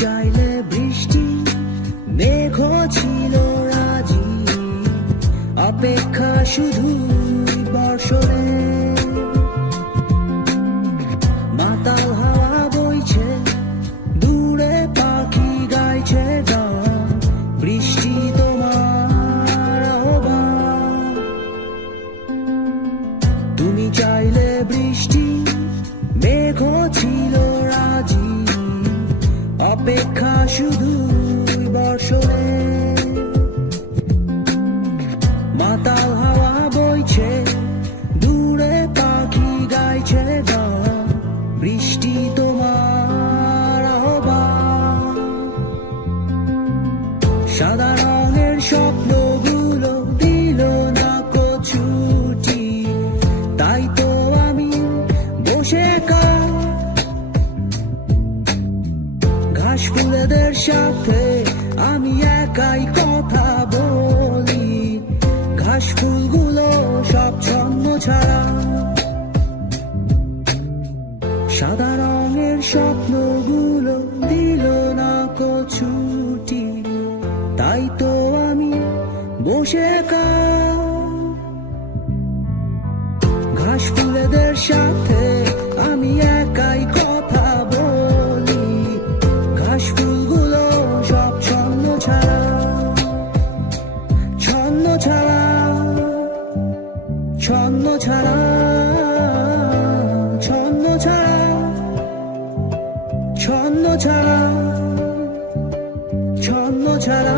চাইলে বৃষ্টি মেঘ ছিল রাজি। অপেক্ষা শুধু শুধু বর্ষরে মাতাল হাওয়া বইছে দূরে পাখি গাইছে বৃষ্টি তোমার সাদা সাথে আমি একাই কথা বলি। ঘাস ফুলগুলো সব ছন্ন ছাড়া। সাদা রঙের স্বপ্নগুলো দিল না কছুটি তাই তো আমি বসে ঘাস ফুলেদের সাথে আমি ছন্দ ছাড়া ছন্দ ছাড়া ছন্দ ছাড়া ছন্দ ছাড়া।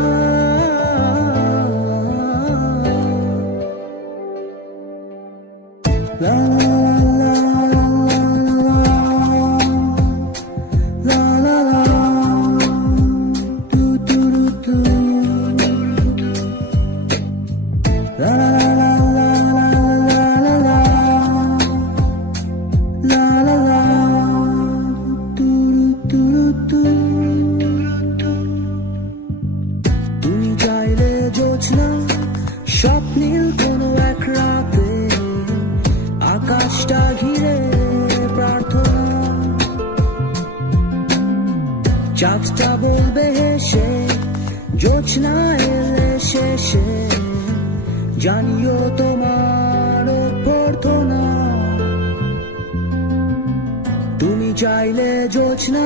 স্বপ্নীল কোনো এক রাতে আকাশটা ঘিরে প্রার্থনা। চাঁদটা বলবে, হেসে জোছনা এলে শেষে জানিও তোমার প্রার্থনা তুমি চাইলে জোছনা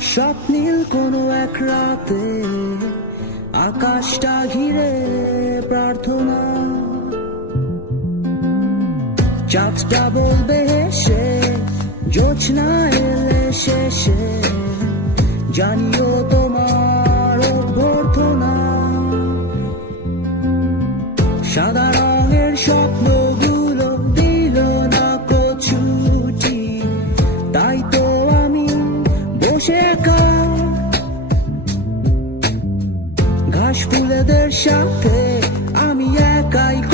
স্বপ্নীল কোনো এক রাতে আকাশটা ঘিরে প্রার্থনা। চাঁদটা বলবে সে জোছনা এলে শেষে। জানিও তোমার অভ্যর্থনা। সাদা রঙের স্বপ্নগুলো দিল না কচুটি। তাই তো আমি বসে ঘাস ফুলেদের সাথে Только